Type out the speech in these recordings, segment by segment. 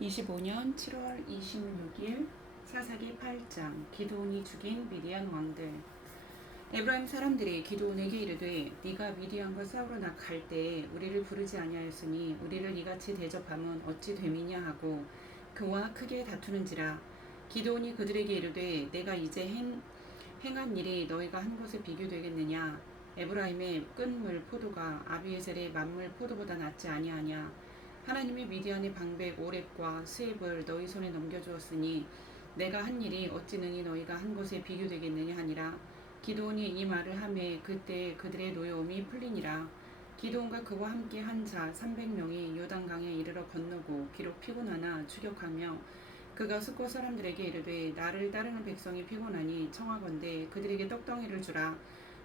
25년 7월 26일 사사기 8장 기드온이 죽인 미디안 왕들. 에브라임 사람들이 기드온에게 이르되 네가 미디안과 싸우러 나갈 때에 우리를 부르지 아니하였으니 우리를 이같이 대접함은 어찌 됨이냐 하고 그와 크게 다투는지라. 기드온이 그들에게 이르되 내가 이제 행한 일이 너희가 한 것에 비교되겠느냐. 에브라임의 끈물 포도가 아비에셀의 만물 포도보다 낫지 아니하냐. 하나님이 미디안의 방백 오렙과 스앱을 너희 손에 넘겨주었으니 내가 한 일이 어찌 능히 너희가 한 것에 비교되겠느냐 하니라. 기드온이 이 말을 하매 그때 그들의 노여움이 풀리니라. 기드온과 그와 함께 한 자 300명이 요단강에 이르러 건너고 비록 피곤하나 추격하며 그가 숫곳 사람들에게 이르되 나를 따르는 백성이 피곤하니 청하건대 그들에게 떡덩이를 주라.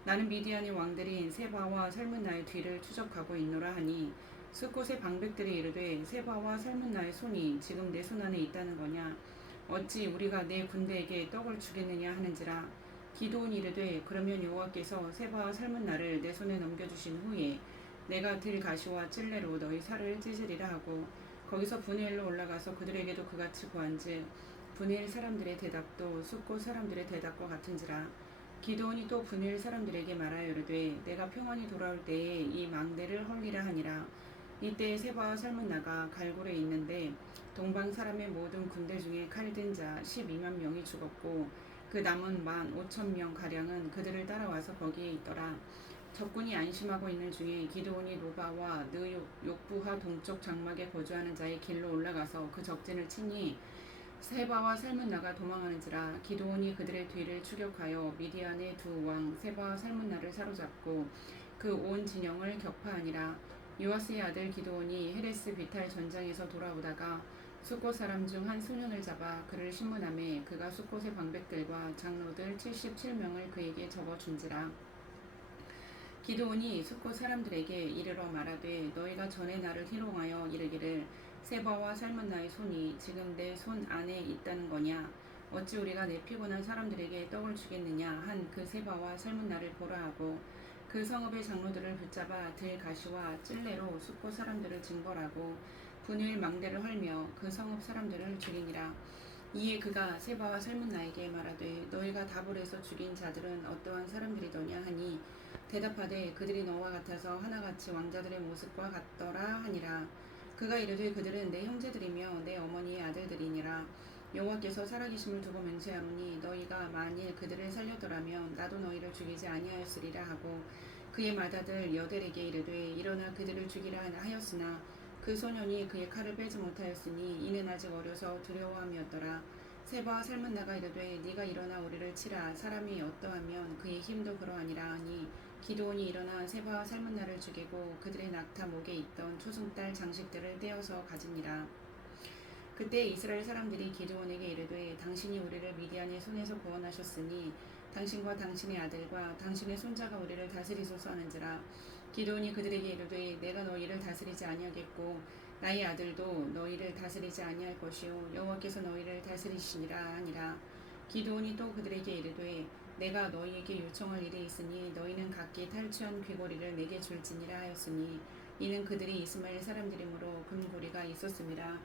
나는 미디안의 왕들인 세바와 살문나의 뒤를 추적하고 있노라 하니 숫곳의 방백들이 이르되 세바와 살문나의 손이 지금 내 손 안에 있다는 거냐. 어찌 우리가 내 군대에게 떡을 주겠느냐 하는지라. 기드온이 이르되 그러면 여호와께서 세바와 살문나를 내 손에 넘겨주신 후에 내가 들가시와 찔레로 너희 살을 찢으리라 하고 거기서 브느엘로 올라가서 그들에게도 그같이 구한즉 브느엘 사람들의 대답도 숫곳 사람들의 대답과 같은지라. 기드온이 또 브느엘 사람들에게 말하여 이르되 내가 평안히 돌아올 때에 이 망대를 헐리라 하니라. 이때 세바와 살문나가 갈골에 있는데 동방 사람의 모든 군대 중에 칼든 자 12만 명이 죽었고 그 남은 15,000명 가량은 그들을 따라와서 거기에 있더라. 적군이 안심하고 있는 중에 기드온이 노바와 느 욕부하 동쪽 장막에 거주하는 자의 길로 올라가서 그 적진을 치니 세바와 살문나가 도망하는지라. 기드온이 그들의 뒤를 추격하여 미디안의 두 왕 세바와 살문나를 사로잡고 그 온 진영을 격파하니라. 요아스의 아들 기드온이 헤레스 비탈 전장에서 돌아오다가 숫곳 사람 중 한 소년을 잡아 그를 신문하매 그가 숫곳의 방백들과 장로들 77명을 그에게 적어준지라. 기드온이 숫곳 사람들에게 이르러 말하되 너희가 전에 나를 희롱하여 이르기를 세바와 살문나의 손이 지금 내 손 안에 있다는 거냐. 어찌 우리가 내 피곤한 사람들에게 떡을 주겠느냐 한 그 세바와 살문나를 보라 하고 그 성읍의 장로들을 붙잡아 들가시와 찔레로 숫곳 사람들을 징벌하고 분유일 망대를 헐며 그 성읍 사람들을 죽이니라. 이에 그가 세바와 살문나에게 말하되 너희가 다볼에서 죽인 자들은 어떠한 사람들이더냐 하니 대답하되 그들이 너와 같아서 하나같이 왕자들의 모습과 같더라 하니라. 그가 이르되 그들은 내 형제들이며 내 어머니의 아들들이니라. 여호와께서 살아계심을 두고 맹세하노니 너희가 만일 그들을 살렸더라면 나도 너희를 죽이지 아니하였으리라 하고 그의 맏아들 여델에게 이르되 일어나 그들을 죽이라 하였으나 그 소년이 그의 칼을 빼지 못하였으니 이는 아직 어려서 두려워함이었더라. 세바와 살문나가 이르되 네가 일어나 우리를 치라. 사람이 어떠하면 그의 힘도 그러하니라 하니 기드온이 일어나 세바와 살문나를 죽이고 그들의 낙타 목에 있던 초승달 장식들을 떼어서 가지니라. 그때 이스라엘 사람들이 기드온에게 이르되 당신이 우리를 미디안의 손에서 구원하셨으니 당신과 당신의 아들과 당신의 손자가 우리를 다스리소서 하는지라. 기드온이 그들에게 이르되 내가 너희를 다스리지 아니하겠고 나의 아들도 너희를 다스리지 아니할 것이요 여호와께서 너희를 다스리시니라 하니라. 기드온이 또 그들에게 이르되 내가 너희에게 요청할 일이 있으니 너희는 각기 탈취한 귀고리를 내게 줄지니라 하였으니 이는 그들이 이스마엘 사람들이므로 금고리가 있었음이라.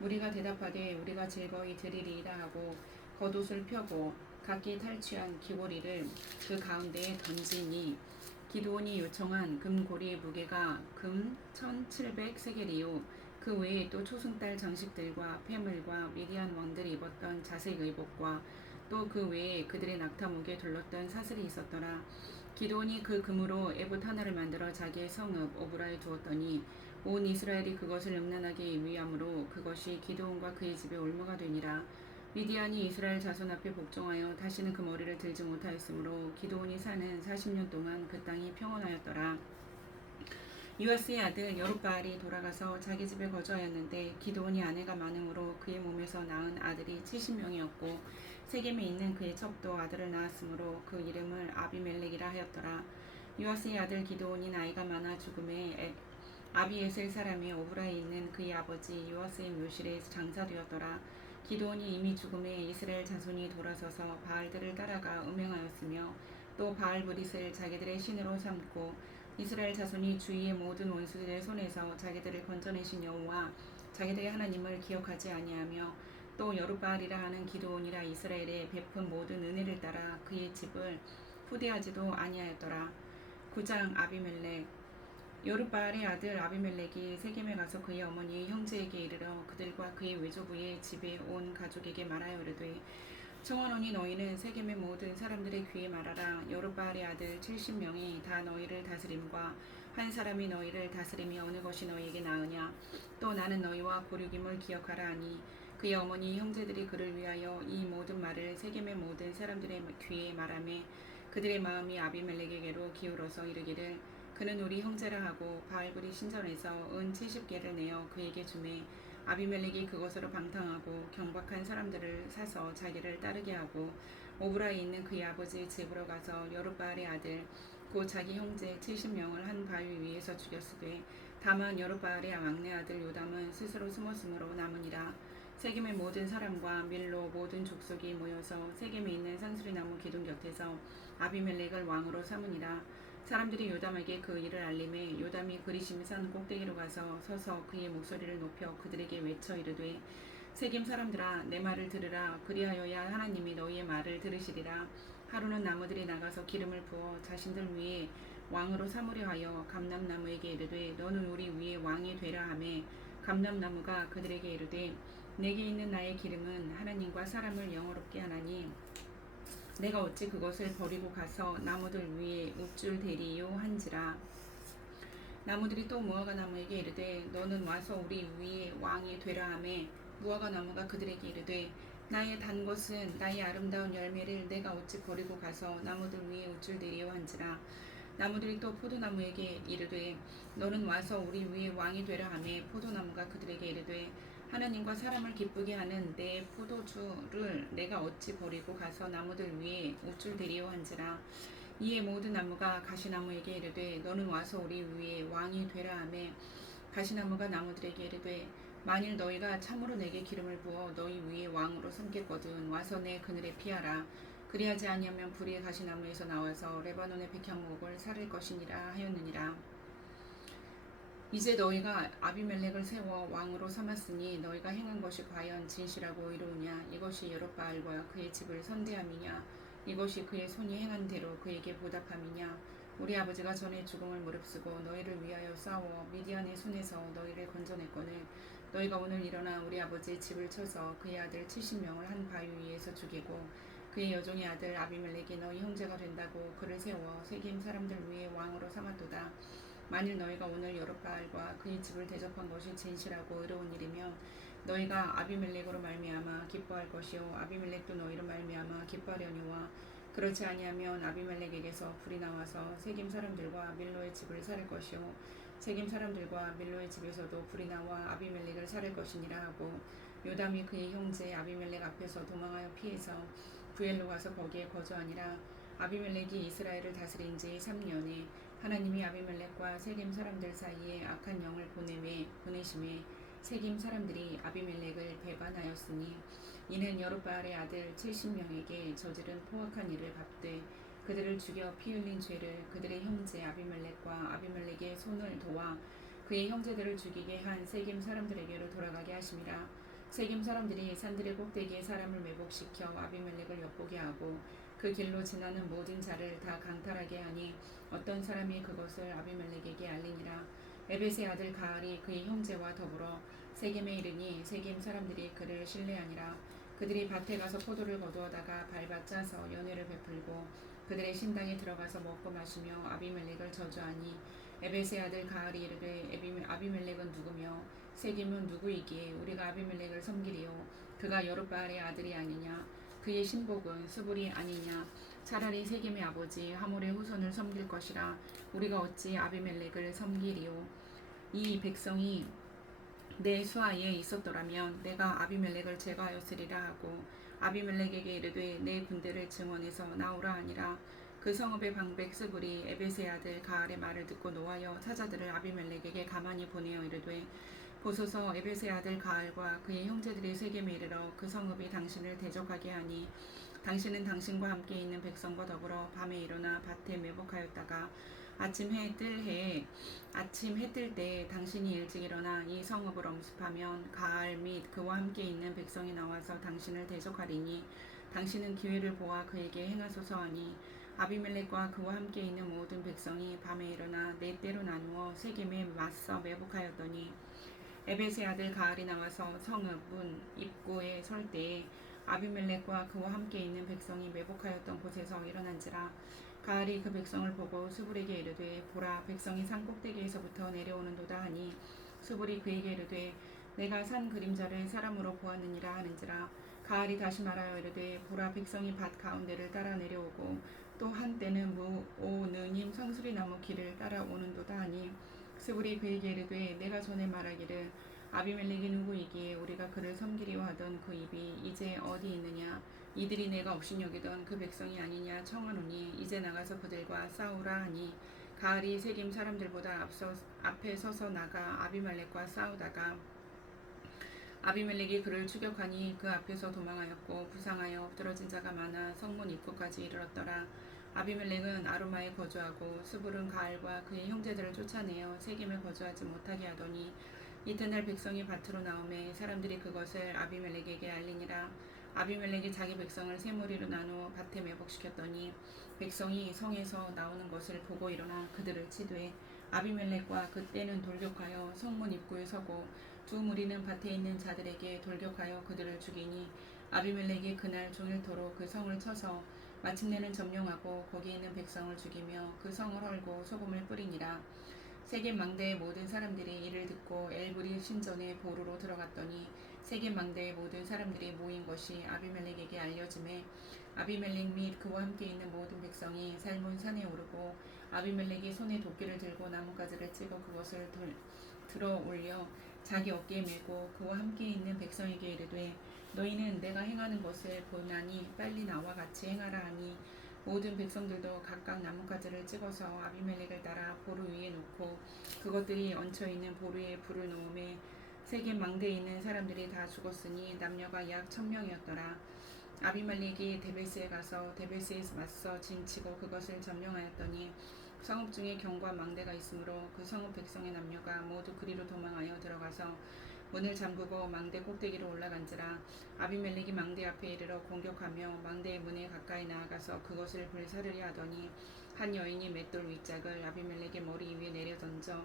무리가 대답하되 우리가 즐거이 드리리이다 하고 겉옷을 펴고 각기 탈취한 귀고리를 그 가운데에 던지니 기드온이 요청한 금고리의 무게가 금 1700세겔이요 그 외에 또 초승달 장식들과 폐물과 미디안 왕들이 입었던 자색 의복과 또 그 외에 그들의 낙타목에 둘렀던 사슬이 있었더라. 기드온이 그 금으로 에봇 하나를 만들어 자기의 성읍 오브라에 두었더니 온 이스라엘이 그것을 음란하게 위함으로 그것이 기드온과 그의 집에 올무가 되니라. 미디안이 이스라엘 자손 앞에 복종하여 다시는 그 머리를 들지 못하였으므로 기드온이 사는 40년 동안 그 땅이 평온하였더라. 요아스의 아들 여룹바알이 돌아가서 자기 집에 거주하였는데 기드온이 아내가 많음으로 그의 몸에서 낳은 아들이 70명이었고 세겜에 있는 그의 첩도 아들을 낳았으므로 그 이름을 아비멜렉이라 하였더라. 요아스의 아들 기드온이 나이가 많아 죽음에 아비에셀 사람이 오브라에 있는 그의 아버지 요아스의 묘실에 장사되었더라. 기드온이 이미 죽음에 이스라엘 자손이 돌아서서 바알들을 따라가 음행하였으며 또 바알브릿을 자기들의 신으로 삼고 이스라엘 자손이 주위의 모든 원수들의 손에서 자기들을 건져내신 여호와 자기들의 하나님을 기억하지 아니하며 또 여룻바알이라 하는 기드온이라 이스라엘에 베푼 모든 은혜를 따라 그의 집을 후대하지도 아니하였더라. 9장 아비멜렉. 여룻바알의 아들 아비멜렉이 세겜에 가서 그의 어머니 형제에게 이르러 그들과 그의 외조부의 집에 온 가족에게 말하여 이르되 청하노니 너희는 세겜의 모든 사람들의 귀에 말하라. 여룻바알의 아들 70명이 다 너희를 다스림과 한 사람이 너희를 다스림이 어느 것이 너희에게 나으냐. 또 나는 너희와 고륙임을 기억하라 하니 그의 어머니 형제들이 그를 위하여 이 모든 말을 세겜의 모든 사람들의 귀에 말하매 그들의 마음이 아비멜렉에게로 기울어서 이르기를 그는 우리 형제라 하고 바알불이 신전에서 은 70개를 내어 그에게 주매 아비멜렉이 그것으로 방탕하고 경박한 사람들을 사서 자기를 따르게 하고 오브라에 있는 그의 아버지의 집으로 가서 여룻바알의 아들 곧 자기 형제 70명을 한 바위 위에서 죽였으되 다만 여룻바알의 막내 아들 요담은 스스로 숨었으므로 남으니라. 세겜의 모든 사람과 밀로 모든 족속이 모여서 세겜에 있는 상수리나무 기둥 곁에서 아비멜렉을 왕으로 삼으니라. 사람들이 요담에게 그 일을 알림해 요담이 그리심 산 꼭대기로 가서 서서 그의 목소리를 높여 그들에게 외쳐 이르되 세겜 사람들아 내 말을 들으라. 그리하여야 하나님이 너희의 말을 들으시리라. 하루는 나무들이 나가서 기름을 부어 자신들 위에 왕으로 삼으려 하여 감람나무에게 이르되 너는 우리 위에 왕이 되라 하매 감람나무가 그들에게 이르되 내게 있는 나의 기름은 하나님과 사람을 영화롭게 하나니 내가 어찌 그것을 버리고 가서 나무들 위에 웁줄 대리요 한지라. 나무들이 또 무화과 나무에게 이르되 너는 와서 우리 위에 왕이 되라 하매 무화과 나무가 그들에게 이르되 나의 단 것은 나의 아름다운 열매를 내가 어찌 버리고 가서 나무들 위에 웁줄 대리요 한지라. 나무들이 또 포도나무에게 이르되 너는 와서 우리 위에 왕이 되라 하매 포도나무가 그들에게 이르되 하나님과 사람을 기쁘게 하는 내 포도주를 내가 어찌 버리고 가서 나무들 위에 옥줄 대리오 한지라. 이에 모든 나무가 가시나무에게 이르되 너는 와서 우리 위에 왕이 되라 하매 가시나무가 나무들에게 이르되 만일 너희가 참으로 내게 기름을 부어 너희 위에 왕으로 삼겠거든 와서 내 그늘에 피하라. 그리하지 아니하면 불의 가시나무에서 나와서 레바논의 백향목을 사를 것이니라 하였느니라. 이제 너희가 아비멜렉을 세워 왕으로 삼았으니 너희가 행한 것이 과연 진실하고 의로우냐. 이것이 여룻바알과 그의 집을 선대함이냐. 이것이 그의 손이 행한 대로 그에게 보답함이냐. 우리 아버지가 전에 죽음을 무릅쓰고 너희를 위하여 싸워 미디안의 손에서 너희를 건져냈거늘 너희가 오늘 일어나 우리 아버지의 집을 쳐서 그의 아들 70명을 한 바위 위에서 죽이고 그의 여종의 아들 아비멜렉이 너희 형제가 된다고 그를 세워 세겜 사람들 위에 왕으로 삼았도다. 만일 너희가 오늘 여룻바알과 그의 집을 대접한 것이 진실하고 의로운 일이면 너희가 아비멜렉으로 말미암아 기뻐할 것이요 아비멜렉도 너희로 말미암아 기뻐하려니와 그렇지 아니하면 아비멜렉에게서 불이 나와서 세겜 사람들과 밀로의 집을 살릴 것이요 세겜 사람들과 밀로의 집에서도 불이 나와 아비멜렉을 살릴 것이니라 하고 요담이 그의 형제 아비멜렉 앞에서 도망하여 피해서 부엘로 가서 거기에 거주하니라. 아비멜렉이 이스라엘을 다스린 지 3년에 하나님이 아비멜렉과 세겜 사람들 사이에 악한 영을 보내심에 세겜 사람들이 아비멜렉을 배반하였으니 이는 여룻바알의 아들 70명에게 저지른 포악한 일을 갚되 그들을 죽여 피 흘린 죄를 그들의 형제 아비멜렉과 아비멜렉의 손을 도와 그의 형제들을 죽이게 한 세겜 사람들에게로 돌아가게 하심이라. 세겜 사람들이 산들의 꼭대기에 사람을 매복시켜 아비멜렉을 엿보게 하고 그 길로 지나는 모든 자를 다 강탈하게 하니 어떤 사람이 그것을 아비멜렉에게 알리니라. 에벳의 아들 가알이 그의 형제와 더불어 세겜에 이르니 세겜 사람들이 그를 신뢰하니라. 그들이 밭에 가서 포도를 거두어다가 밟아 짜서 연회를 베풀고 그들의 신당에 들어가서 먹고 마시며 아비멜렉을 저주하니 에벳의 아들 가알이 이르되 아비멜렉은 누구며 세겜은 누구이기에 우리가 아비멜렉을 섬기리요. 그가 여룻바알의 아들이 아니냐. 그의 신복은 스불이 아니냐. 차라리 세겜의 아버지 하몰의 후손을 섬길 것이라. 우리가 어찌 아비멜렉을 섬기리요. 이 백성이 내 수하에 있었더라면 내가 아비멜렉을 제거하였으리라 하고 아비멜렉에게 이르되 내 군대를 증원해서 나오라 하니라. 그 성읍의 방백 스불이 에벳의 아들 가알의 말을 듣고 노하여 사자들을 아비멜렉에게 가만히 보내어 이르되 보소서 에벳의 아들 가알과 그의 형제들이 세겜에 이르러 그 성읍이 당신을 대적하게 하니 당신은 당신과 함께 있는 백성과 더불어 밤에 일어나 밭에 매복하였다가 아침 해 뜰 때 당신이 일찍 일어나 이 성읍을 엄습하면 가알 및 그와 함께 있는 백성이 나와서 당신을 대적하리니 당신은 기회를 보아 그에게 행하소서 하니 아비멜렉과 그와 함께 있는 모든 백성이 밤에 일어나 네 때로 나누어 세겜에 맞서 매복하였더니 에벳의 아들 가알이 나와서 성읍 문 입구에 설 때에 아비멜렉과 그와 함께 있는 백성이 매복하였던 곳에서 일어난지라. 가알이 그 백성을 보고 수불에게 이르되 보라 백성이 산 꼭대기에서부터 내려오는도다 하니 수불이 그에게 이르되 내가 산 그림자를 사람으로 보았느니라 하는지라. 가알이 다시 말하여 이르되 보라 백성이 밭 가운데를 따라 내려오고 또 한때는 무오느님 상수리나무 길을 따라오는도다 하니 스불이 그에게 이르되 내가 전에 말하기를 아비멜렉이 누구이기에 우리가 그를 섬기리와 하던 그 입이 이제 어디 있느냐 이들이 내가 없인 여기던 그 백성이 아니냐 청하노니 이제 나가서 그들과 싸우라 하니 가을이 세겜 사람들보다 앞에 서서 나가 아비멜렉과 싸우다가 아비멜렉이 그를 추격하니 그 앞에서 도망하였고 부상하여 엎드러진 자가 많아 성문 입구까지 이르렀더라. 아비멜렉은 아루마에 거주하고 스불은 가알과 그의 형제들을 쫓아내어 세겜에 거주하지 못하게 하더니 이튿날 백성이 밭으로 나오매 사람들이 그것을 아비멜렉에게 알리니라. 아비멜렉이 자기 백성을 세 무리로 나누어 밭에 매복시켰더니 백성이 성에서 나오는 것을 보고 일어나 그들을 치되 아비멜렉과 그때는 돌격하여 성문 입구에 서고 두 무리는 밭에 있는 자들에게 돌격하여 그들을 죽이니 아비멜렉이 그날 종일토록 그 성을 쳐서 마침내는 점령하고 거기 있는 백성을 죽이며 그 성을 헐고 소금을 뿌리니라. 세겜 망대의 모든 사람들이 이를 듣고 엘브리 신전에 보루로 들어갔더니 세겜 망대의 모든 사람들이 모인 것이 아비멜렉에게 알려짐에 아비멜렉 및 그와 함께 있는 모든 백성이 살몬 산에 오르고 아비멜렉이 손에 도끼를 들고 나뭇가지를 찍어 그것을 들어 올려 자기 어깨에 메고 그와 함께 있는 백성에게 이르되 너희는 내가 행하는 것을 보나니 빨리 나와 같이 행하라 하니 모든 백성들도 각각 나뭇가지를 찍어서 아비멜렉을 따라 보루 위에 놓고 그것들이 얹혀있는 보루에 불을 놓음에 세겜 망대에 있는 사람들이 다 죽었으니 남녀가 약 1000명이었더라. 아비멜렉이 데베스에 가서 데베스에 맞서 진치고 그것을 점령하였더니 성읍 중에 경과 망대가 있으므로 그 성읍 백성의 남녀가 모두 그리로 도망하여 들어가서 문을 잠그고 망대 꼭대기로 올라간지라. 아비멜렉이 망대 앞에 이르러 공격하며 망대의 문에 가까이 나아가서 그것을 불사르려 하더니 한 여인이 맷돌 윗짝을 아비멜렉의 머리 위에 내려 던져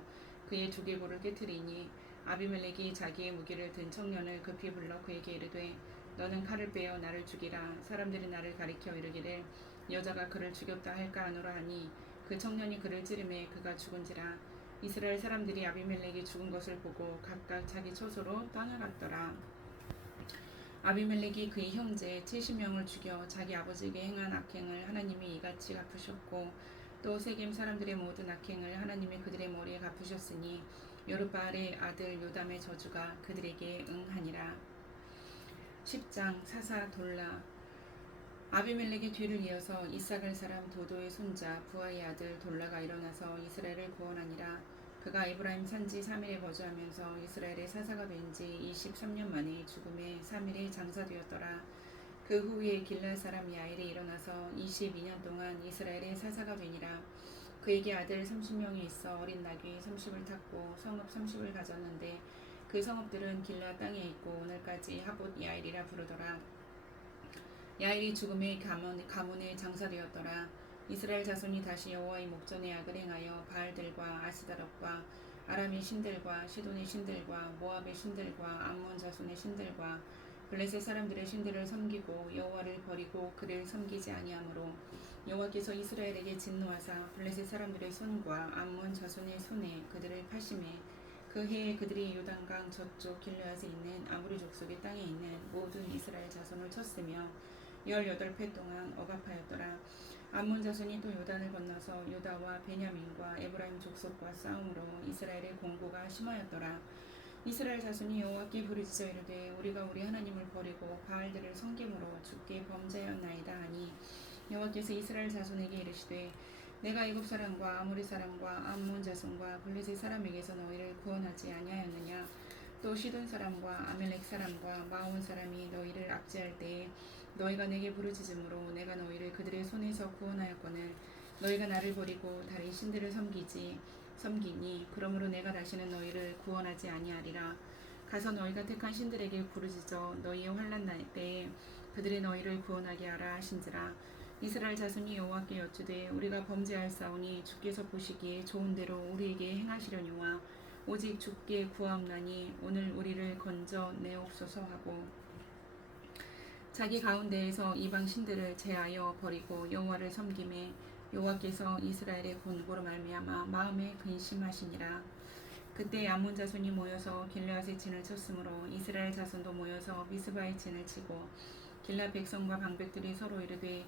그의 두개골을 깨트리니 아비멜렉이 자기의 무기를 든 청년을 급히 불러 그에게 이르되 너는 칼을 빼어 나를 죽이라. 사람들이 나를 가리켜 이르기를 여자가 그를 죽였다 할까 하노라 하니 그 청년이 그를 찌르매 그가 죽은지라. 이스라엘 사람들이 아비멜렉이 죽은 것을 보고 각각 자기 처소로 떠나갔더라. 아비멜렉이 그의 형제 70명을 죽여 자기 아버지에게 행한 악행을 하나님이 이같이 갚으셨고 또 세겜 사람들의 모든 악행을 하나님이 그들의 머리에 갚으셨으니 여룻바알의 아들 요담의 저주가 그들에게 응하니라. 10장 사사 돌라. 아비멜렉의 뒤를 이어서 이삭을 사람 도도의 손자 부하의 아들 돌라가 일어나서 이스라엘을 구원하니라. 그가 에브라임 산지 3일에 거주하면서 이스라엘의 사사가 된 지 23년 만에 죽음에 3일에 장사되었더라. 그 후에 길라 사람 야일이 일어나서 22년 동안 이스라엘의 사사가 되니라. 그에게 아들 30명이 있어 어린 나귀 30을 탔고 성읍 30을 가졌는데 그 성읍들은 길라 땅에 있고 오늘까지 하봇 야일이라 부르더라. 야일이 죽음의 가문에 장사되었더라. 이스라엘 자손이 다시 여호와의 목전에 악을 행하여 바알들과 아스다롯과 아람의 신들과 시돈의 신들과 모압의 신들과 암몬 자손의 신들과 블레셋 사람들의 신들을 섬기고 여호와를 버리고 그를 섬기지 아니하므로 여호와께서 이스라엘에게 진노하사 블레셋 사람들의 손과 암몬 자손의 손에 그들을 파심해 그 해에 그들이 요단강 저쪽 길르앗에 있는 아무리 족속의 땅에 있는 모든 이스라엘 자손을 쳤으며 18회 동안 억압하였더라. 암몬 자손이 또 요단을 건너서 유다와 베냐민과 에브라임 족속과 싸움으로 이스라엘의 공고가 심하였더라. 이스라엘 자손이 여호와께 부르짖어 이르되 우리가 우리 하나님을 버리고 바알들을 섬김으로 주께 범죄하였나이다 하니 여호와께서 이스라엘 자손에게 이르시되 내가 애굽 사람과 아모리 사람과 암몬 자손과 블레셋 사람에게서 너희를 구원하지 아니하였느냐. 또 시돈 사람과 아멜렉 사람과 마온 사람이 너희를 압제할 때에 너희가 내게 부르짖음으로 내가 너희를 그들의 손에서 구원하였거늘 너희가 나를 버리고 다른 신들을 섬기니 그러므로 내가 다시는 너희를 구원하지 아니하리라. 가서 너희가 택한 신들에게 부르짖어 너희의 환난 날 때에 그들이 너희를 구원하게 하라 하신지라. 이스라엘 자손이 여호와께 여쭈되 우리가 범죄하였사오니 주께서 보시기에 좋은 대로 우리에게 행하시려니와 오직 주께 구하옵나니 오늘 우리를 건져 내옵소서 하고 자기 가운데에서 이방 신들을 제하여 버리고 여호와를 섬김에 여호와께서 이스라엘의 권고로 말미암아 마음에 근심하시니라. 그때 암몬 자손이 모여서 길르앗의 진을 쳤으므로 이스라엘 자손도 모여서 미스바의 진을 치고 길르앗 백성과 방백들이 서로 이르되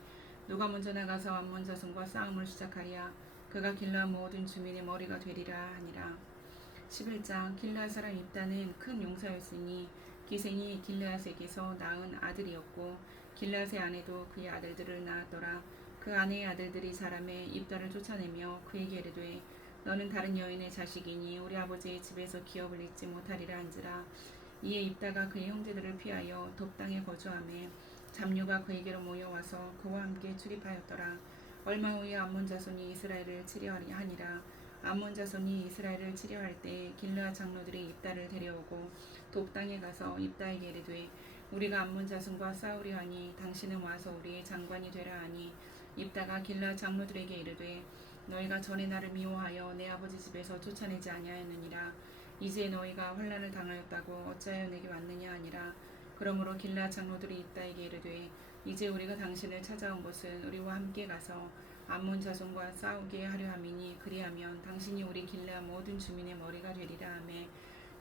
누가 먼저 나가서 암몬 자손과 싸움을 시작하랴. 그가 길르앗 모든 주민의 머리가 되리라 하니라. 11장. 길르앗 사람 입다는 큰 용사였으니 기생이 길르앗에게서 낳은 아들이었고 길르앗의 아내도 그의 아들들을 낳았더라. 그 아내의 아들들이 자라매 입다를 쫓아내며 그에게 이르되 너는 다른 여인의 자식이니 우리 아버지의 집에서 기업을 잊지 못하리라 한지라. 이에 입다가 그의 형제들을 피하여 돕 땅에 거주하며 잡류가 그에게로 모여와서 그와 함께 출입하였더라. 얼마 후에 암몬 자손이 이스라엘을 치려하니라. 암몬 자손이 이스라엘을 치려할 때 길르앗 장로들이 입다를 데려오고 돕 땅에 가서 입다에게 이르되 우리가 암몬 자손과 싸우려 하니 당신은 와서 우리의 장관이 되라 하니 입다가 길르앗 장로들에게 이르되 너희가 전에 나를 미워하여 내 아버지 집에서 쫓아내지 아니하였느니라. 이제 너희가 환난을 당하였다고 어찌하여 내게 왔느냐 하니라. 그러므로 길르앗 장로들이 입다에게 이르되 이제 우리가 당신을 찾아온 것은 우리와 함께 가서 암몬 자손과 싸우게 하려 함이니 그리하면 당신이 우리 길르앗 모든 주민의 머리가 되리라 하매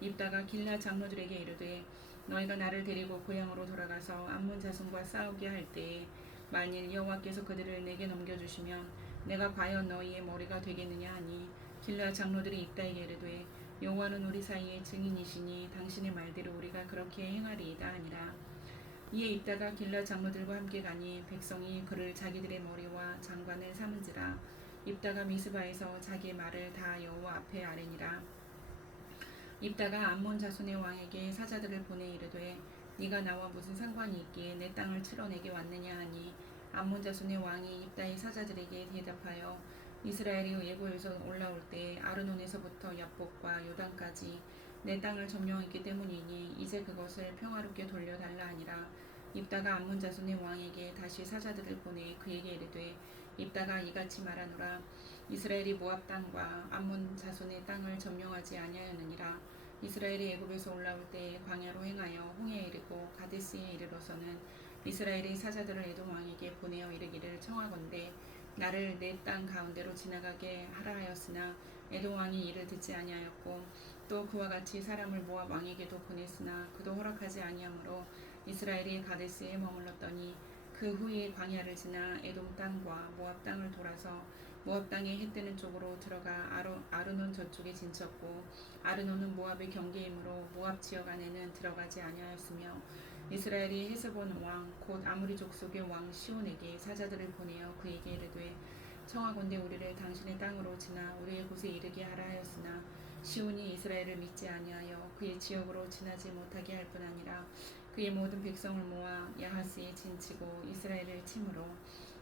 입다가 길르앗 장로들에게 이르되 너희가 나를 데리고 고향으로 돌아가서 암몬 자손과 싸우게 할 때에 만일 여호와께서 그들을 내게 넘겨주시면 내가 과연 너희의 머리가 되겠느냐 하니 길르앗 장로들이 입다에게 이르되 여호와는 우리 사이의 증인이시니 당신의 말대로 우리가 그렇게 행하리이다 하니라. 이에 입다가 길르앗 장로들과 함께 가니 백성이 그를 자기들의 머리와 장관을 삼은지라. 입다가 미스바에서 자기의 말을 다 여호와 앞에 아뢰니라. 입다가 암몬 자손의 왕에게 사자들을 보내 이르되 네가 나와 무슨 상관이 있기에 내 땅을 치러 내게 왔느냐 하니 암몬 자손의 왕이 입다의 사자들에게 대답하여 이스라엘이 예고에서 올라올 때 아르논에서부터 야복과 요단까지 내 땅을 점령했기 때문이니 이제 그것을 평화롭게 돌려달라 하니라. 입다가 암몬 자손의 왕에게 다시 사자들을 보내 그에게 이르되 입다가 이같이 말하노라. 이스라엘이 모압 땅과 암몬 자손의 땅을 점령하지 아니하였느니라. 이스라엘이 애굽에서 올라올 때 광야로 행하여 홍해에 이르고 가데스에 이르러서는 이스라엘이 사자들을 에돔 왕에게 보내어 이르기를 청하건대 나를 내 땅 가운데로 지나가게 하라 하였으나 에돔 왕이 이를 듣지 아니하였고 또 그와 같이 사람을 모압 왕에게도 보냈으나 그도 허락하지 아니하므로 이스라엘이 가데스에 머물렀더니 그 후에 광야를 지나 에돔 땅과 모압 땅을 돌아서 모압 땅의 해 뜨는 쪽으로 들어가 아르논 저쪽에 진쳤고 아르논은 모압의 경계이므로 모압 지역 안에는 들어가지 아니하였으며 이스라엘이 헤스본 왕 곧 아무리 족속의 왕 시온에게 사자들을 보내어 그에게 이르되 청하건대 우리를 당신의 땅으로 지나 우리의 곳에 이르게 하라 하였으나 시온이 이스라엘을 믿지 아니하여 그의 지역으로 지나지 못하게 할 뿐 아니라 그의 모든 백성을 모아 야하스에 진치고 이스라엘을 침으로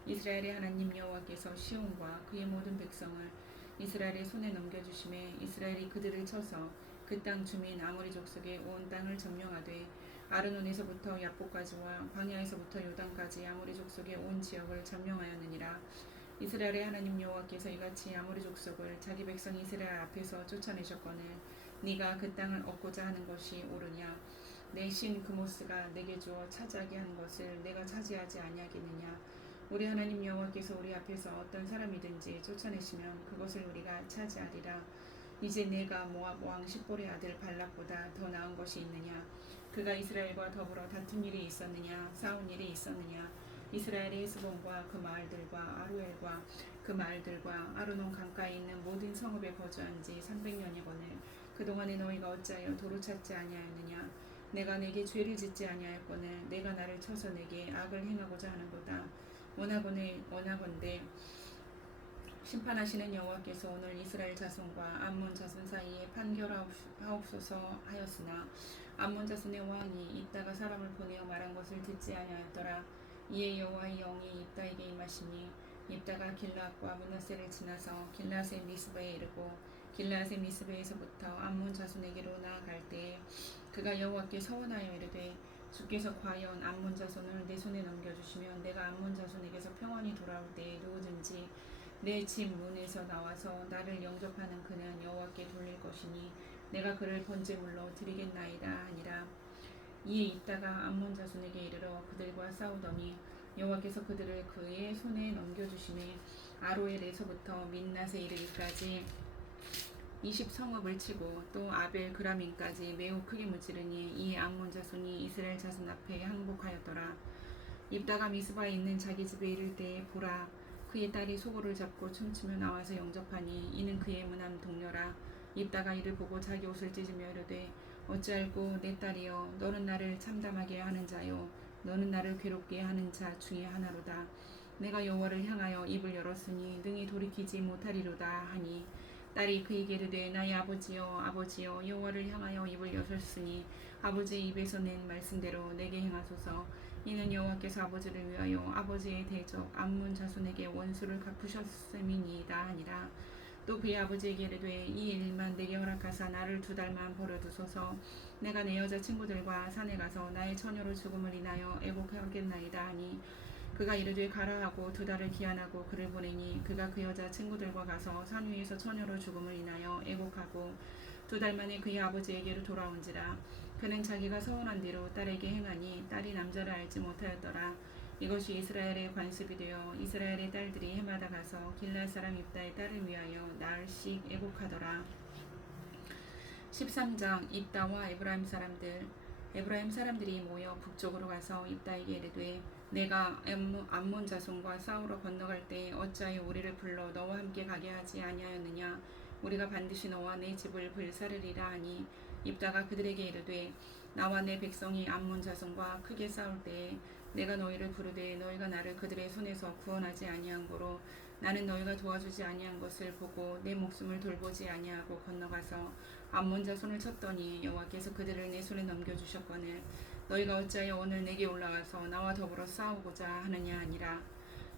이스라엘의 하나님 여호와께서 시온과 그의 모든 백성을 이스라엘의 손에 넘겨주심에 이스라엘이 그들을 쳐서 그 땅 주민 아모리 족속의 온 땅을 점령하되 아르논에서부터 야복까지와 광야에서부터 요단까지 아모리 족속의 온 지역을 점령하였느니라. 이스라엘의 하나님 여호와께서 이같이 아모리 족속을 자기 백성 이스라엘 앞에서 쫓아내셨거늘 네가 그 땅을 얻고자 하는 것이 옳으냐? 내 신 그모스가 내게 주어 차지하게 한 것을 내가 차지하지 아니하겠느냐? 우리 하나님 여호와께서 우리 앞에서 어떤 사람이든지 쫓아내시면 그것을 우리가 차지하리라. 이제 내가 모압 왕 십볼의 아들 발락보다 더 나은 것이 있느냐? 그가 이스라엘과 더불어 다툰 일이 있었느냐? 싸운 일이 있었느냐? 이스라엘의 헤스본과 그 마을들과 아루엘과 그 마을들과 아르논 강가에 있는 모든 성읍에 거주한 지 300년이거늘 그동안에 너희가 어찌하여 도로 찾지 아니하였느냐? 내가 내게 죄를 짓지 아니하였거늘 내가 나를 쳐서 내게 악을 행하고자 하는도다. 원하건대 심판하시는 여호와께서 오늘 이스라엘 자손과 암몬 자손 사이에 판결하옵소서 하였으나 암몬 자손의 왕이 입다가 사람을 보내어 말한 것을 듣지 아니하였더라. 이에 여호와의 영이 입다에게 임하시니 입다가 길라앗과 므낫세를 지나서 길라앗의 미스바에 이르고 길라앗의 미스바에서부터 암몬 자손에게로 나아갈 때에 그가 여호와께 서원하여 이르되 주께서 과연 암몬 자손을 내 손에 넘겨주시면 내가 암몬 자손에게서 평안히 돌아올 때에 누구든지 내 집 문에서 나와서 나를 영접하는 그는 여호와께 돌릴 것이니 내가 그를 번제물로 드리겠나이다 하니라. 이에 입다가 암몬 자손에게 이르러 그들과 싸우더니 여호와께서 그들을 그의 손에 넘겨주시매 아로엘에서부터 민낫에 이르기까지 20성읍을 치고 또 아벨 그라민까지 매우 크게 무찌르니 이에 암몬 자손이 이스라엘 자손 앞에 항복하였더라. 입다가 미스바에 있는 자기 집에 이를 때에 보라 그의 딸이 소고를 잡고 춤추며 나와서 영접하니 이는 그의 무난 동료라. 입다가 이를 보고 자기 옷을 찢으며 이르되 어찌할꼬 내 딸이여 너는 나를 참담하게 하는 자요 너는 나를 괴롭게 하는 자 중에 하나로다. 내가 여호와를 향하여 입을 열었으니 능히 돌이키지 못하리로다 하니 딸이 그에게 이르되 나의 아버지여 아버지여 여호와를 향하여 입을 열었으니 아버지의 입에서 낸 말씀대로 내게 행하소서. 이는 여호와께서 아버지를 위하여 아버지의 대적 암몬 자손에게 원수를 갚으셨음이니이다 하니라. 또 그의 아버지에게 이르되 이 일만 내게 허락하사 나를 2달만 버려두소서. 내가 내 여자 친구들과 산에 가서 나의 처녀로 죽음을 인하여 애곡하겠나이다 하니 그가 이르되 가라 하고 2달을 기한하고 그를 보내니 그가 그 여자 친구들과 가서 산 위에서 처녀로 죽음을 인하여 애곡하고 2달 만에 그의 아버지에게로 돌아온지라. 그는 자기가 서원한 대로 딸에게 행하니 딸이 남자를 알지 못하였더라. 이것이 이스라엘의 관습이 되어 이스라엘의 딸들이 해마다 가서 길앗 사람 입다의 딸을 위하여 나흘씩 애곡하더라. 13장 입다와 에브라임 사람들. 에브라임 사람들이 모여 북쪽으로 가서 입다에게 이르되 내가 암몬 자손과 싸우러 건너갈 때에 어찌하여 우리를 불러 너와 함께 가게 하지 아니하였느냐. 우리가 반드시 너와 내 집을 불사르리라 하니 입다가 그들에게 이르되 나와 내 백성이 암몬 자손과 크게 싸울 때에 내가 너희를 부르되 너희가 나를 그들의 손에서 구원하지 아니한 고로 나는 너희가 도와주지 아니한 것을 보고 내 목숨을 돌보지 아니하고 건너가서 암몬 자손을 쳤더니 여호와께서 그들을 내 손에 넘겨주셨거늘 너희가 어찌하여 오늘 내게 올라와서 나와 더불어 싸우고자 하느냐 하니라.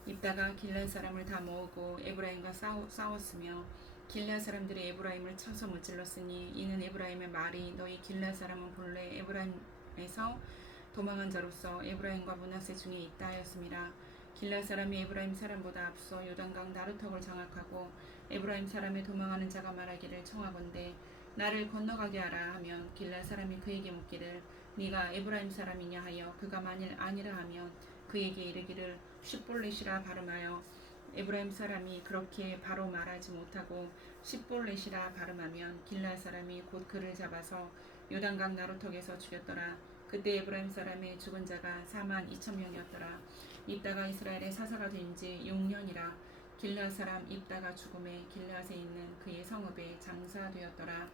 입다가 길앗 사람을 다 모으고 에브라임과 싸웠으며 길앗 사람들이 에브라임을 쳐서 무찔렀으니 이는 에브라임의 말이 너희 길앗 사람은 본래 에브라임에서 도망한 자로서 에브라임과 므낫세 중에 있다 하였음이라. 길앗 사람이 에브라임 사람보다 앞서 요단강 나루턱을 장악하고 에브라임 사람의 도망하는 자가 말하기를 청하건대 나를 건너가게 하라 하면 길앗 사람이 그에게 묻기를 네가 에브라임 사람이냐 하여 그가 만일 아니라 하면 그에게 이르기를 쉿볼렛이라 발음하여 에브라임 사람이 그렇게 바로 말하지 못하고 쉿볼렛이라 발음하면 길앗 사람이 곧 그를 잡아서 요단강 나루턱에서 죽였더라. 그때 에브라임 사람의 죽은 자가 42,000명이었더라. 입다가 이스라엘의 사사가 된 지 6년이라. 길앗 사람 입다가 죽음에 길앗에 있는 그의 성읍에 장사되었더라.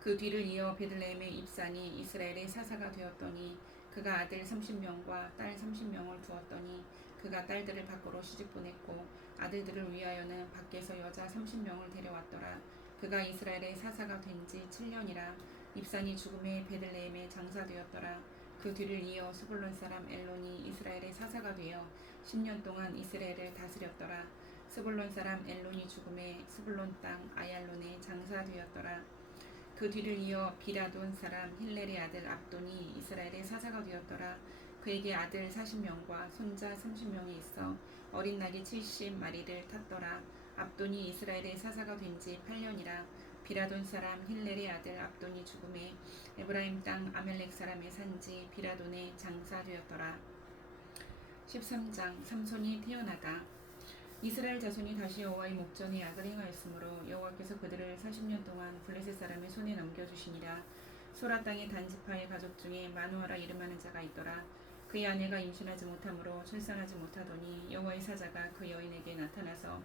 그 뒤를 이어 베들레헴의 입산이 이스라엘의 사사가 되었더니 그가 아들 30명과 딸 30명을 두었더니 그가 딸들을 밖으로 시집 보냈고 아들들을 위하여는 밖에서 여자 30명을 데려왔더라. 그가 이스라엘의 사사가 된 지 7년이라. 입산이 죽음에 베들레헴에 장사되었더라. 그 뒤를 이어 스불론 사람 엘론이 이스라엘의 사사가 되어 10년 동안 이스라엘을 다스렸더라. 스불론 사람 엘론이 죽음에 스불론 땅 아얄론에 장사되었더라. 그 뒤를 이어 비라돈 사람 힐렐의 아들 압돈이 이스라엘의 사사가 되었더라. 그에게 아들 40명과 손자 30명이 있어 어린 낙이 70마리를 탔더라. 압돈이 이스라엘의 사사가 된 지 8년이라. 비라돈 사람 힐렐의 아들 압돈이 죽음에 에브라임 땅 아멜렉 사람의 산지 비라돈에 장사되었더라. 13장 삼손이 태어나다. 이스라엘 자손이 다시 여호와의 목전에 악을 행하였으므로 여호와께서 그들을 40년 동안 블레셋 사람의 손에 넘겨주시니라. 소라 땅의 단지파의 가족 중에 마누아라 이름하는 자가 있더라. 그의 아내가 임신하지 못하므로 출산하지 못하더니 여호와의 사자가 그 여인에게 나타나서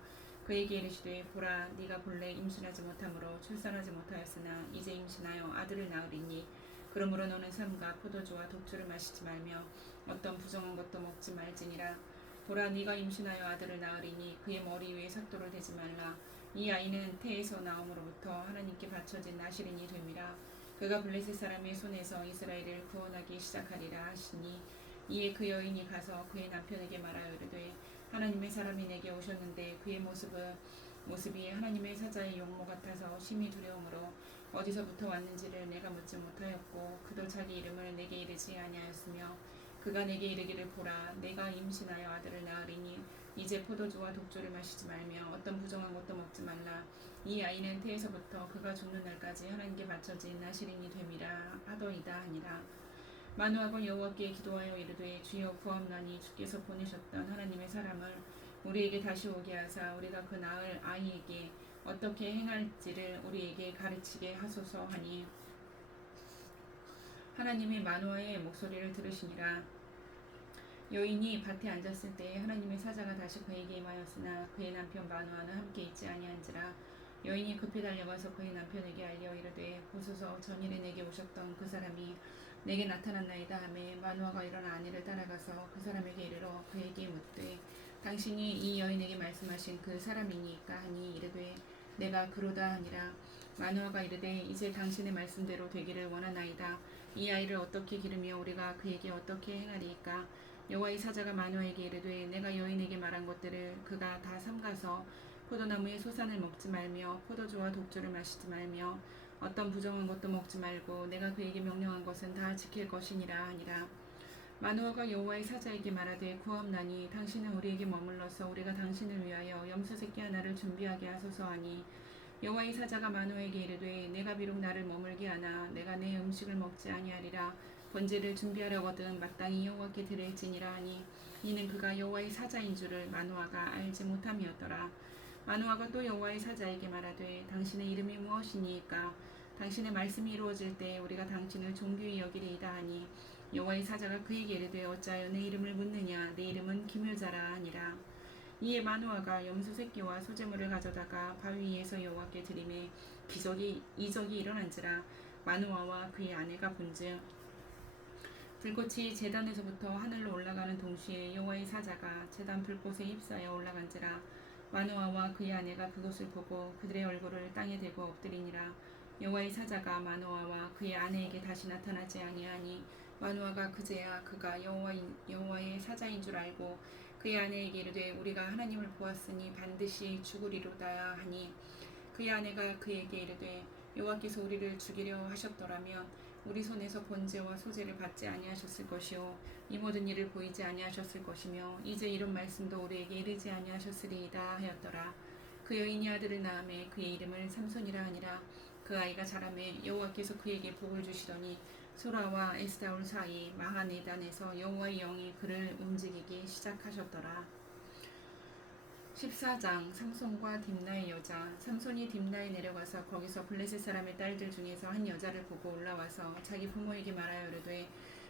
그에게 이르시되 보라 네가 본래 임신하지 못하므로 출산하지 못하였으나 이제 임신하여 아들을 낳으리니 그러므로 너는 삼가 포도주와 독주를 마시지 말며 어떤 부정한 것도 먹지 말지니라. 보라 네가 임신하여 아들을 낳으리니 그의 머리 위에 삭도를 대지 말라. 이 아이는 태에서 나옴으로부터 하나님께 바쳐진 나실인이 됨이라. 그가 블레셋 사람의 손에서 이스라엘을 구원하기 시작하리라 하시니 이에 그 여인이 가서 그의 남편에게 말하여 이르되 하나님의 사람이 내게 오셨는데 그의 모습이 하나님의 사자의 용모 같아서 심히 두려움으로 어디서부터 왔는지를 내가 묻지 못하였고 그도 자기 이름을 내게 이르지 아니하였으며 그가 내게 이르기를 보라 내가 임신하여 아들을 낳으리니 이제 포도주와 독주를 마시지 말며 어떤 부정한 것도 먹지 말라 이 아이는 태에서부터 그가 죽는 날까지 하나님께 바쳐진 나시린이 됨이라 하더이다 하니라. 마누아가 여호와께 기도하여 이르되 주여 구하옵나니 주께서 보내셨던 하나님의 사람을 우리에게 다시 오게 하사 우리가 그 낳을 아이에게 어떻게 행할지를 우리에게 가르치게 하소서 하니 하나님이 마누아의 목소리를 들으시니라. 여인이 밭에 앉았을 때에 하나님의 사자가 다시 그에게 임하였으나 그의 남편 마누아는 함께 있지 아니한지라. 여인이 급히 달려가서 그의 남편에게 알려 이르되 보소서 전일에 내게 오셨던 그 사람이 내게 나타났나이다 하매 마누아가 일어나 아내를 따라가서 그 사람에게 이르러 그에게 묻되 당신이 이 여인에게 말씀하신 그 사람이니까 하니 이르되 내가 그로다 하니라. 마누아가 이르되 이제 당신의 말씀대로 되기를 원하나이다. 이 아이를 어떻게 기르며 우리가 그에게 어떻게 행하리이까. 여호와의 사자가 마누아에게 이르되 내가 여인에게 말한 것들을 그가 다 삼가서 포도나무의 소산을 먹지 말며 포도주와 독주를 마시지 말며 어떤 부정한 것도 먹지 말고 내가 그에게 명령한 것은 다 지킬 것이니라 하니라. 마누아가 여호와의 사자에게 말하되 구하옵나니 당신은 우리에게 머물러서 우리가 당신을 위하여 염소 새끼 하나를 준비하게 하소서 하니 여호와의 사자가 마누아에게 이르되 내가 비록 나를 머물게 하나 내가 내 음식을 먹지 아니하리라. 번제를 준비하려거든 마땅히 여호와께 드릴지니라 하니 이는 그가 여호와의 사자인 줄을 마누아가 알지 못함이었더라. 마누아가 또 여호와의 사자에게 말하되 당신의 이름이 무엇이니까 당신의 말씀이 이루어질 때 우리가 당신을 존귀히 여기리이다 하니 여호와의 사자가 그에게 이르되 어찌하여 내 이름을 묻느냐 내 이름은 기묘자라 하니라. 이에 마누아가 염소 새끼와 소재물을 가져다가 바위 위에서 여호와께 드리매 이적이 일어난지라. 마누아와 그의 아내가 본즉 불꽃이 제단에서부터 하늘로 올라가는 동시에 여호와의 사자가 제단 불꽃에 휩싸여 올라간지라. 마누아와 그의 아내가 그것을 보고 그들의 얼굴을 땅에 대고 엎드리니라. 여호와의 사자가 마누아와 그의 아내에게 다시 나타나지 아니하니 마누아가 그제야 그가 여호와의 사자인 줄 알고 그의 아내에게 이르되 우리가 하나님을 보았으니 반드시 죽으리로다 하니 그의 아내가 그에게 이르되 여호와께서 우리를 죽이려 하셨더라면 우리 손에서 번제와 소제를 받지 아니하셨을 것이요 이 모든 일을 보이지 아니하셨을 것이며 이제 이런 말씀도 우리에게 이르지 아니하셨으리이다 하였더라. 그 여인이 아들을 낳음에 그의 이름을 삼손이라 하니라. 그 아이가 자라매 여호와께서 그에게 복을 주시더니 소라와 에스다올 사이 마하네단에서 여호와의 영이 그를 움직이기 시작하셨더라. 14장 삼손과 딥나의 여자. 삼손이 딥나에 내려가서 거기서 블레셋 사람의 딸들 중에서 한 여자를 보고 올라와서 자기 부모에게 말하여 이르되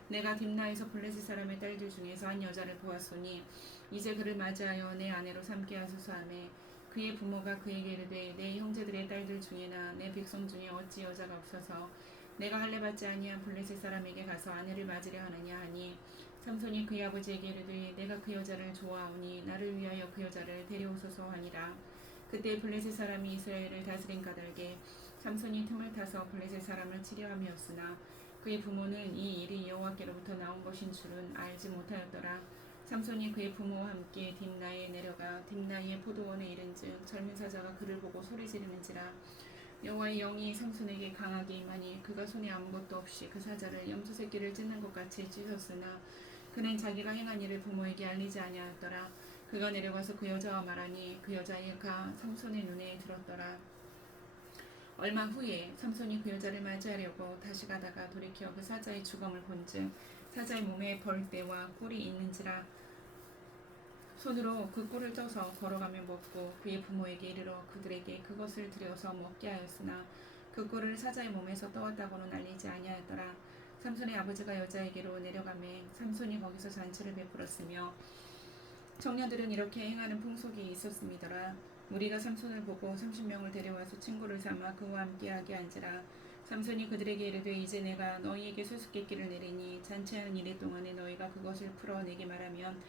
내가 딥나에서 블레셋 사람의 딸들 중에서 한 여자를 보았으니 이제 그를 맞이하여 내 아내로 삼게 하소서 하매 그의 부모가 그에게 이르되 내 형제들의 딸들 중에나 내 백성 중에 어찌 여자가 없어서 내가 할례받지 아니한 블레셋 사람에게 가서 아내를 맞으려 하느냐 하니 삼손이 그의 아버지에게 이르되 내가 그 여자를 좋아하오니 나를 위하여 그 여자를 데려오소서 하니라. 그때 블레셋 사람이 이스라엘을 다스린 까닭에 삼손이 틈을 타서 블레셋 사람을 치려 함이었으나 그의 부모는 이 일이 여호와께로부터 나온 것인 줄은 알지 못하였더라. 삼손이 그의 부모와 함께 딥나에 내려가 딥나의 포도원에 이른즉 젊은 사자가 그를 보고 소리 지르는지라. 여호와의 영이 삼손에게 강하게 임하니 그가 손에 아무것도 없이 그 사자를 염소 새끼를 찢는 것 같이 찢었으나 그는 자기가 행한 일을 부모에게 알리지 아니하였더라. 그가 내려가서 그 여자와 말하니 그 여자가 삼손의 눈에 들었더라. 얼마 후에 삼손이 그 여자를 맞이하려고 다시 가다가 돌이켜 그 사자의 주검을 본즉 사자의 몸에 벌떼와 꿀이 있는지라. 손으로 그 꿀을 떠서 걸어가며 먹고 그의 부모에게 이르러 그들에게 그것을 들여서 먹게 하였으나 그 꿀을 사자의 몸에서 떠왔다고는 알리지 아니하였더라. 삼손의 아버지가 여자에게로 내려가매 삼손이 거기서 잔치를 베풀었으며 청년들은 이렇게 행하는 풍속이 있었음이더라. 무리가 삼손을 보고 30명을 데려와서 친구를 삼아 그와 함께하게 한지라. 삼손이 그들에게 이르되 이제 내가 너희에게 수수께끼를 내리니 잔치하는 이래 동안에 너희가 그것을 풀어 내게 말하면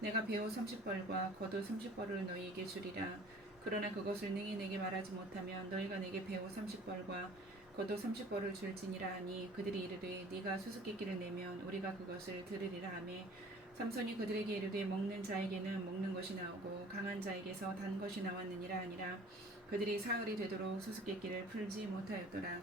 내가 배옷 30벌과 겉옷 30벌을 너희에게 주리라. 그러나 그것을 능히 내게 말하지 못하면 너희가 내게 배옷 30벌과 겉옷 30벌을 줄지니라 하니 그들이 이르되 네가 수수께끼를 내면 우리가 그것을 들으리라 하매 삼손이 그들에게 이르되 먹는 자에게는 먹는 것이 나오고 강한 자에게서 단 것이 나왔느니라 하니라. 그들이 사흘이 되도록 수수께끼를 풀지 못하였더라.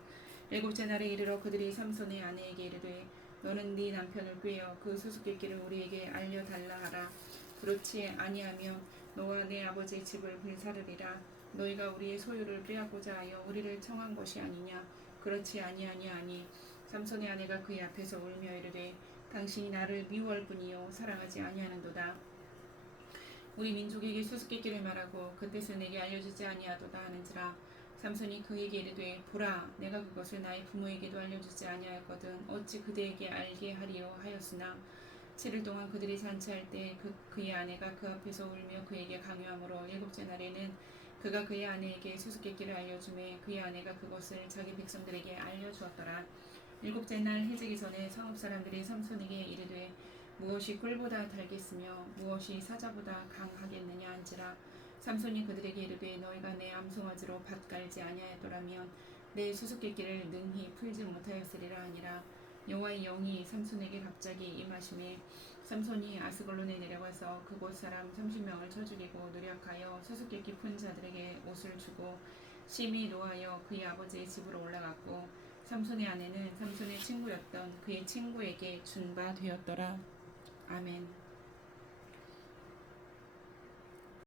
일곱째 날에 이르러 그들이 삼손의 아내에게 이르되 너는 네 남편을 꾀어 그 수수께끼를 우리에게 알려달라 하라. 그렇지 아니하면 너와 내 아버지의 집을 불사르리라. 너희가 우리의 소유를 빼앗고자 하여 우리를 청한 것이 아니냐. 그렇지 아니하니 아니. 삼손의 아내가 그의 앞에서 울며 이르되 당신이 나를 미워할 뿐이요 사랑하지 아니하는도다. 우리 민족에게 수수께끼를 말하고 그 뜻을 내게 알려주지 아니하도다 하는지라. 삼손이 그에게 이르되 보라 내가 그것을 나의 부모에게도 알려주지 아니하였거든 어찌 그대에게 알게 하리요 하였으나 7일 동안 그들이 잔치할 때 그의 아내가 그 앞에서 울며 그에게 강요하므로 일곱째 날에는 그가 그의 아내에게 수수께끼를 알려주매 그의 아내가 그것을 자기 백성들에게 알려주었더라. 일곱째 날 해지기 전에 성읍 사람들이 삼손에게 이르되 무엇이 꿀보다 달겠으며 무엇이 사자보다 강하겠느냐 한지라. 삼손이 그들에게 이르되 너희가 내 암송아지로 밭 갈지 아니하였더라면 내 수수께끼를 능히 풀지 못하였으리라 하니라. 여호와의 영이 삼손에게 갑자기 임하심에 삼손이 아스글론에 내려가서 그곳 사람 30명을 쳐 죽이고 노력하여 수수께끼 푼 자들에게 옷을 주고 심히 노하여 그의 아버지의 집으로 올라갔고 삼손의 아내는 삼손의 친구였던 그의 친구에게 준 바 되었더라. 아멘.